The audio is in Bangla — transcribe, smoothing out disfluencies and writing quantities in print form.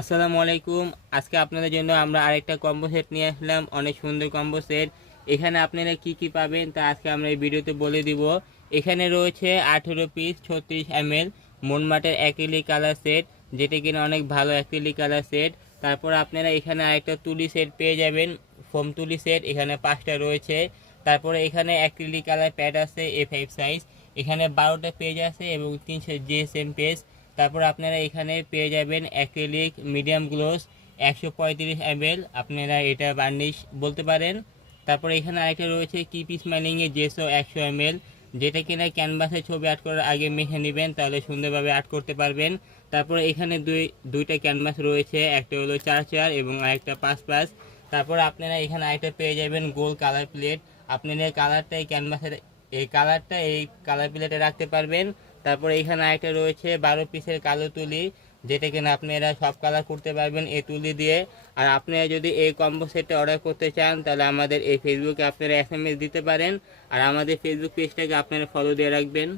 আসসালামু আলাইকুম। আজকে আপনাদের জন্য আমরা আরেকটা কম্বো সেট নিয়ে আসলাম, অনেক সুন্দর কম্বো সেট। এখানে আপনারা কি কি পাবেন তা আজকে আমরা এই ভিডিওতে বলে দিব। এখানে রয়েছে 18 পিস 36 ml মনমাটের অ্যাক্রিলিক কালার সেট, যেটা কিনা অনেক ভালো অ্যাক্রিলিক কালার সেট। তারপর আপনারা এখানে আরেকটা তুলি সেট পেয়ে যাবেন, ফোম তুলি সেট, এখানে 5টা রয়েছে। তারপরে এখানে অ্যাক্রিলিক কালার প্যাড আছে A5 সাইজ, এখানে 12টা পেজ আছে এবং 300 GSM পেজ। তারপর আপনারা এখানে পেয়ে যাবেন অ্যাক্রিলিক মিডিয়াম গ্লোস 135 ml, আপনারা এটা বার্নিশ বলতে পারেন। তারপর এখানে আরেকটা রয়েছে কিপ স্মাইলিংয়ে জেসো 100 ml, যেটা কিনা ক্যানভাসে ছবি আর্ট করার আগে মেখে নেবেন, তাহলে সুন্দরভাবে আর্ট করতে পারবেন। তারপর এখানে দুইটা ক্যানভাস রয়েছে, একটা হলো 4 এবং আরেকটা 5। তারপর আপনারা এখানে আরেকটা পেয়ে যাবেন গোল কালার প্লেট, আপনারা এই কালারটা এই কালার প্লেটে রাখতে পারবেন। তারপরে এখানে আরেকটা রয়েছে 12 পিসের কালো তুলি, যেটা কিনা আপনারা সব কালার করতে পারবেন এই তুলি দিয়ে। আর আপনারা যদি এই কম্বো সেটটা অর্ডার করতে চান তাহলে আমাদের এই ফেসবুকে আপনারা SMS দিতে পারেন, আর আমাদের ফেসবুক পেজটাকে আপনারা ফলো দিয়ে রাখবেন।